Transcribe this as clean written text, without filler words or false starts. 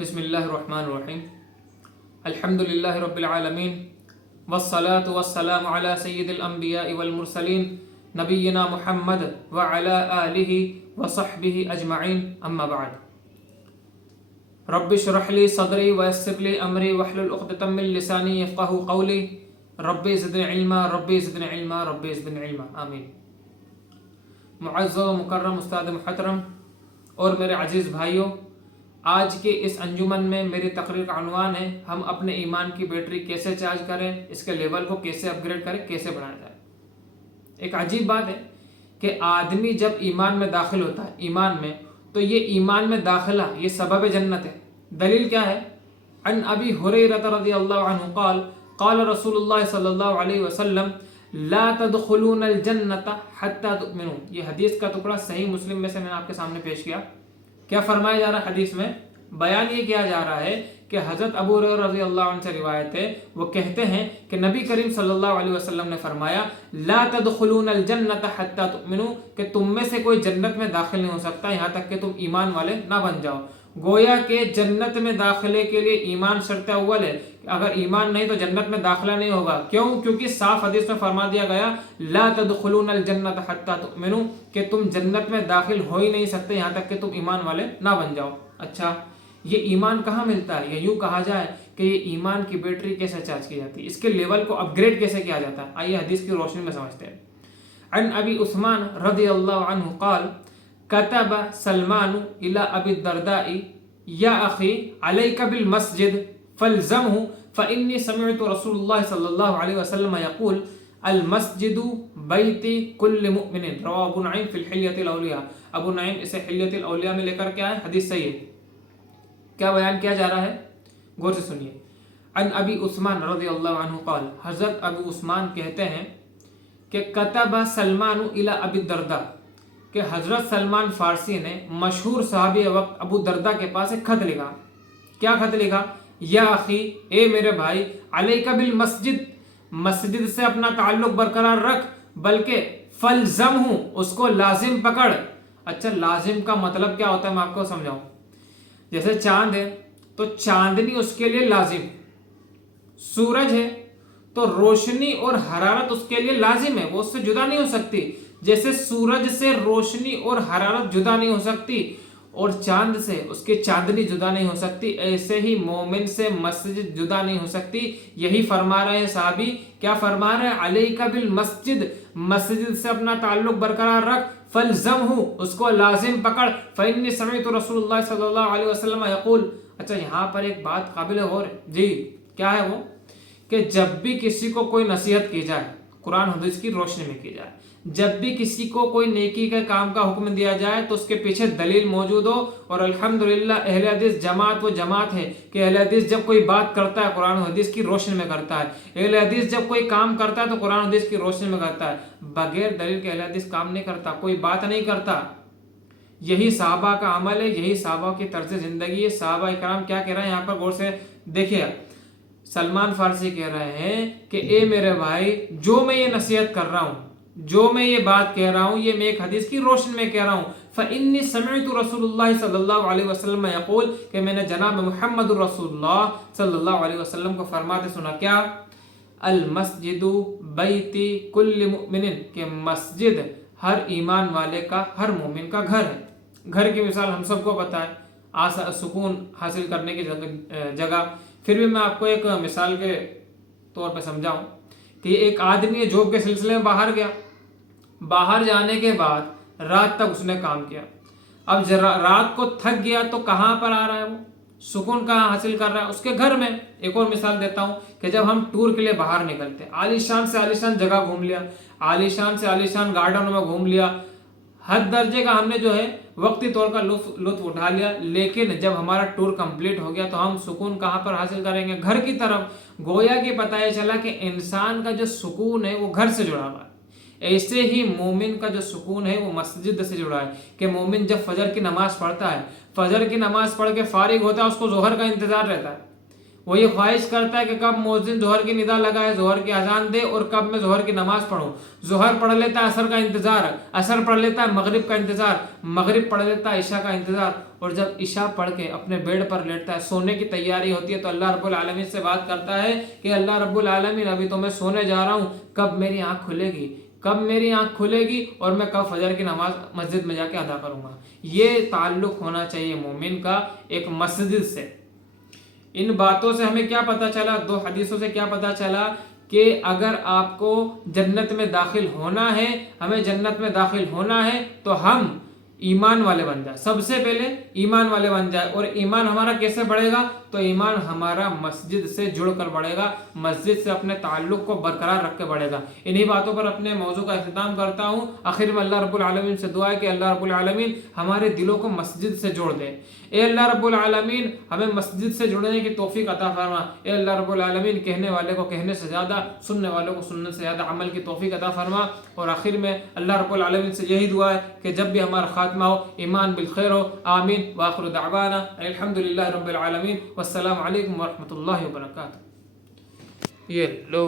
बिस्मिल्लाहिर्रहमानिर्रहीम अल्हम्दुलिल्लाहि रब्बिल आलमीन वस्सलातु वस्सलामु अला सय्यिदिल अंबिया'i वल मुरसलीन नबिय्यिना मुहम्मद व अला आलिहि व सहबिहि अजमईन अम्मा बाद। रब्बि इश्रह ली सदरी व यस्सिर ली अमरी वहलुल उक़दतम मिन लिसानी यफ़क़हू क़ौली रब्बि ज़िदनी इल्मा रब्बि ज़िदनी इल्मा रब्बि ज़िदनी इल्मा आमीन। मुअज़्ज़ज़ व मुकर्रम उस्ताद मुहतरम और मेरे अजीज़ भाइयों, आज के इस अंजुमन में मेरी तकरीर का अनवान है हम अपने ईमान की बैटरी कैसे चार्ज करें, इसके लेवल को कैसे अपग्रेड करें, कैसे बढ़ाया जाए। एक अजीब बात है कि आदमी जब ईमान में दाखिल होता है ईमान में, तो ये ईमान में दाखिला ये सबब जन्नत है। दलील क्या है? अन अबी हुरैरा रज़ियल्लाहु अन्हु क़ाल क़ाल रसूलुल्लाह सल्लल्लाहु अलैहि वसल्लम ला तदखुलूनल जन्नता हत्ता तुमिनू। ये हदीस का टुकड़ा सही मुस्लिम में से मैंने आपके सामने पेश किया। क्या फरमाया जा रहा है हदीस में? बयान ये किया जा रहा है कि हज़रत अबू हुरैरा रज़ियल्लाहु अन्हु से रिवायत है, वो कहते हैं कि नबी करीम सल्लल्लाहु अलैहि वसल्लम ने फरमाया ला तदखुलूनल जन्नता हत्ता तुमिनू, कि तुम में से कोई जन्नत में दाखिल नहीं हो सकता यहाँ तक कि तुम ईमान वाले ना बन जाओ। गोया के जन्नत में दाखिले के लिए ईमान शर्त अव्वल है। अगर ईमान नहीं तो जन्नत में दाखिला नहीं होगा। क्यों? क्योंकि साफ हदीस में फरमा दिया गया ला तदखुलूनल जन्नत हत्ता तुमिनू, कि तुम जन्नत में दाखिल हो ही नहीं सकते यहाँ तक कि तुम ईमान वाले ना बन जाओ। अच्छा, ये ईमान कहाँ मिलता है? या यूँ कहा जाए कि ये ईमान की बैटरी कैसे चार्ज की जाती है, इसके लेवल को अपग्रेड कैसे किया जाता है, आइए हदीस की रोशनी में समझते हैं। अन अबी उस्मान रज़ियल्लाहु अन्हु क़ाल कतब सलमान इला अबी दरदाई या अखी अलैका बिल मस्जिद फल्ज़महु फ़इन्नी समिअतु रसूलुल्लाह सल्लल्लाहु अलैहि वसल्लम यक़ूल अल मस्जिदु बैती कुल्लि मुमिनिन रवाहु अबू नईम फ़िल हिल्यतिल औलिया। अबू नईम इसे हिल्यतिल औलिया में लेकर के आए, हदीस सही है। क्या बयान किया जा रहा है? गौर से सुनिए। अन अबी उस्मान रज़ियल्लाहु अन्हु क़ाल, हज़रत अबू उस्मान कहते हैं कि कतब सलमान इला अबी दरदा, कि हज़रत सलमान फ़ारसी ने मशहूर सहाबी वक्त अबू दरदा के पास एक खत लिखा। क्या खत लिखा? या अखी, ए मेरे भाई, अलैका बिल मस्जिद, मस्जिद से अपना ताल्लुक बरकरार रख, बल्कि फल्ज़महु, उसको लाजिम पकड़। अच्छा, लाजिम का मतलब क्या होता है मैं आपको समझाऊं। जैसे चांद है तो चांदनी उसके लिए लाजिम, सूरज है तो रोशनी और हरारत उसके लिए लाजिम है, वो उससे जुदा नहीं हो सकती। जैसे सूरज से रोशनी और हरारत जुदा नहीं हो सकती और चांद से उसकी चांदनी जुदा नहीं हो सकती, ऐसे ही मोमिन से मस्जिद जुदा नहीं हो सकती। यही फरमा रहे हैं साहबी। क्या फरमा रहे हैं? अलैका बिल मस्जिद, मस्जिद से अपना ताल्लुक बरकरार रख, फल्ज़महु, उसको लाजिम पकड़, फ़इन्नी समिअतु रसूलुल्लाह सल्लल्लाहु अलैहि वसल्लम यक़ूल। अच्छा, यहाँ पर एक बात काबिल गौर है जी। क्या है वो? कि जब भी किसी को कोई नसीहत की जाए, कुरान हदीस की रोशनी में की जाए, जब भी किसी को कोई नेकी के काम का हुक्म दिया जाए तो उसके पीछे दलील मौजूद हो। और अल्हम्दुलिल्लाह अहले हदीस जमात वो जमात है कि अहले हदीस जब कोई बात करता है कुरान हदीस की रोशनी में करता है। अहले हदीस जब कोई काम करता है तो कुरान हदीस की रोशनी में करता है। बगैर दलील के अहले हदीस काम नहीं करता, कोई बात नहीं करता। यही साहबा का अमल है, यही साहबा की तर्ज जिंदगी है। साहबा इकराम क्या कह रहे हैं यहाँ पर गौर से देखिए। सलमान फारसी कह रहे हैं कि ए मेरे भाई, जो मैं ये नसीहत कर रहा हूँ, जो मैं ये बात कह रहा हूँ, ये मैं एक हदीस की रोशनी में कह रहा हूँ। फ़इन्नी समिअतु रसूलुल्लाह सल्लल्लाहु अलैहि वसल्लम यक़ूल, कि मैंने जनाब मुहम्मद रसूलुल्लाह सल्लल्लाहु अलैहि वसल्लम को फरमाते सुना। क्या? अल मस्जिदु बैती कुल्लि मुमिनिन, कि मस्जिद हर ईमान वाले का, हर मोमिन का घर है। घर की मिसाल हम सबको पता है, सुकून हासिल करने की जगह। फिर भी मैं आपको एक मिसाल के तौर पे समझाऊं कि एक आदमी जॉब के सिलसिले में बाहर गया। बाहर जाने के बाद रात तक उसने काम किया। अब जरा रात को थक गया तो कहाँ पर आ रहा है वो? सुकून कहाँ हासिल कर रहा है? उसके घर में। एक और मिसाल देता हूँ कि जब हम टूर के लिए बाहर निकलते हैं, आलीशान से आलीशान जगह घूम लिया, आलीशान से आलीशान गार्डन में घूम लिया, हद दर्जे का हमने जो है वक्ती तौर का लुत्फ उठा लिया, लेकिन जब हमारा टूर कंप्लीट हो गया तो हम सुकून कहाँ पर हासिल करेंगे? घर की तरफ। गोया कि पता ये चला कि इंसान का जो सुकून है वो घर से जुड़ा हुआ है। ऐसे ही मोमिन का जो सुकून है वो मस्जिद से जुड़ा है। कि मोमिन जब फजर की नमाज पढ़ता है, फजर की नमाज पढ़ के फारिग होता है, उसको जोहर का इंतजार रहता है। وہ یہ خواہش کرتا ہے کہ کب مؤذن ظہر کی ندا لگائے، ظہر کی اذان دے اور کب میں ظہر کی نماز پڑھوں۔ ظہر پڑھ لیتا ہے عصر کا انتظار، عصر پڑھ لیتا ہے مغرب کا انتظار، مغرب پڑھ لیتا ہے عشاء کا انتظار، اور جب عشاء پڑھ کے اپنے بیڈ پر لیٹتا ہے، سونے کی تیاری ہوتی ہے، تو اللہ رب العالمین سے بات کرتا ہے کہ اللہ رب العالمین ابھی تو میں سونے جا رہا ہوں، کب میری آنکھ کھلے گی، کب میری آنکھ کھلے گی اور میں کب فجر کی نماز مسجد میں جا کے ادا کروں گا۔ یہ تعلق ہونا چاہیے مومن کا ایک مسجد سے۔ ان باتوں سے ہمیں کیا پتہ چلا، دو حدیثوں سے کیا پتہ چلا کہ اگر آپ کو جنت میں داخل ہونا ہے، ہمیں جنت میں داخل ہونا ہے تو ہم ایمان والے بن جائیں، سب سے پہلے ایمان والے بن جائے۔ اور ایمان ہمارا کیسے بڑھے گا؟ تو ایمان ہمارا مسجد سے جڑ کر بڑھے گا، مسجد سے اپنے تعلق کو برقرار رکھ کے بڑھے گا۔ انہی باتوں پر اپنے موضوع کا اختتام کرتا ہوں۔ آخر میں اللہ رب العالمین سے دعا ہے کہ اللہ رب العالمین ہمارے دلوں کو مسجد سے جوڑ دے۔ اے اللہ رب العالمین ہمیں مسجد سے جڑنے کی توفیق عطا فرما۔ اے اللہ رب العالمین کہنے والے کو کہنے سے زیادہ، سننے والوں کو سننے سے زیادہ عمل کی توفیق عطا فرما۔ اور آخر میں اللہ رب العالمین سے یہی دعا ہے کہ جب بھی ہمارا خاتمہ ہو ایمان بالخیر ہو۔ آمین وآخر دعوانا الحمدللہ رب العالمین والسلام علیکم ورحمۃ اللہ وبرکاتہ۔ یہ لو